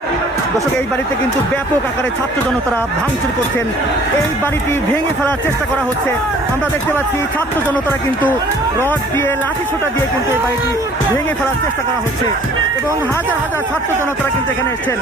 দর্শক, এই বাড়িতে কিন্তু ব্যাপক আকারে ছাত্র জনতারা ভাঙচুর করছেন। এই বাড়িটি ভেঙে ফেলার চেষ্টা করা হচ্ছে। আমরা দেখতে পাচ্ছি ছাত্র জনতারা কিন্তু রড দিয়ে, লাঠি সোঁটা দিয়ে কিন্তু এই বাড়িটি ভেঙে ফেলার চেষ্টা করা হচ্ছে এবং হাজার হাজার ছাত্র জনতারা কিন্তু এখানে এসেছেন।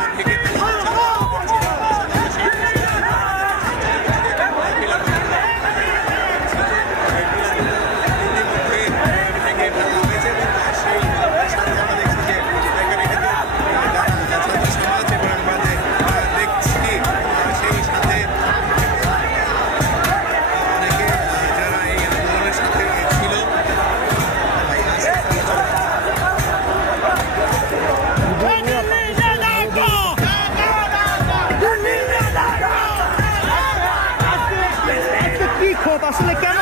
আসলে কেন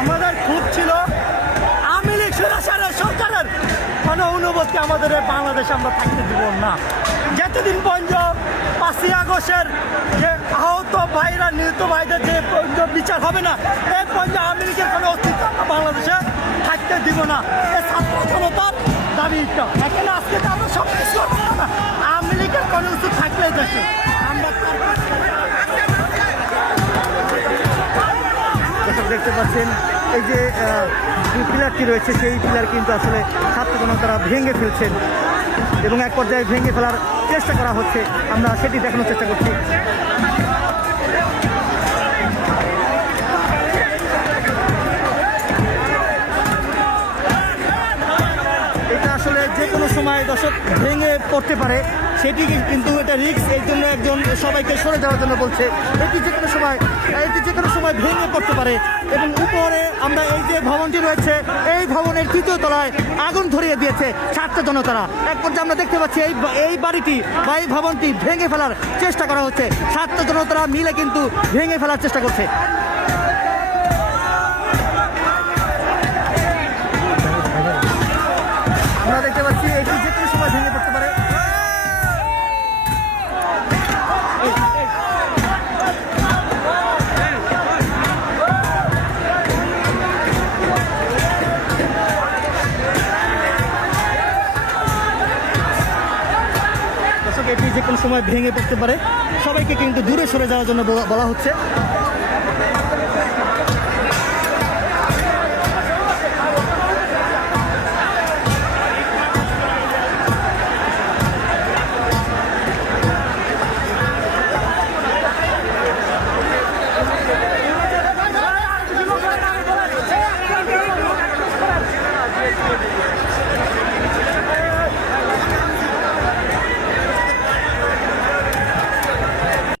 আমাদের খুব ছিল আওয়ামী লীগ সরকারের মানে অনুভূতি আমাদের বাংলাদেশে আমরা থাকতে দিব না। যতদিন পর্যন্ত 5ই আগস্টের যে আহত ভাইরা, নিহত ভাইদের যে বিচার হবে না, এই পর্যন্ত আওয়ামী লীগের কোনো অস্তিত্ব আমরা বাংলাদেশে থাকতে দিব না। এই ছাত্র জনতার দাবিটা এখানে আজকে তো আমরা সব কিছু করবো না। আওয়ামী লীগের কোনো কিছু থাকলে দেখে আমরা দেখতে পাচ্ছেন এই যে পিলারটি রয়েছে, সেই পিলার কিন্তু আসলে ছাত্র জনতারা ভেঙে ফেলছেন এবং এক পর্যায়ে ভেঙে ফেলার চেষ্টা করা হচ্ছে। আমরা সেটি দেখানোর চেষ্টা করছি। এটা আসলে যে কোনো সময় দর্শক ভেঙে পড়তে পারে, সেটি কিন্তু এটা রিস্ক। এই জন্য একজন সবাইকে সরে যাওয়ার জন্য বলছে। এটি যে কোনো সময় ভেঙে পড়তে পারে এবং উপরে আমরা এই যে ভবনটি রয়েছে, এই ভবনের 3য় তলায় আগুন ধরিয়ে দিয়েছে ছাত্র জনতারা। এক পর্যায়ে আমরা দেখতে পাচ্ছি এই বাড়িটি বা এই ভবনটি ভেঙে ফেলার চেষ্টা করা হচ্ছে। ছাত্র জনতারা মিলে কিন্তু ভেঙে ফেলার চেষ্টা করছে। আমরা দেখতে পাচ্ছি এটি যে কোনো সময় ভেঙে পড়তে পারে। এটি যে কোনো সময় ভেঙে পড়তে পারে। সবাইকে কিন্তু দূরে সরে যাওয়ার জন্য বলা হচ্ছে।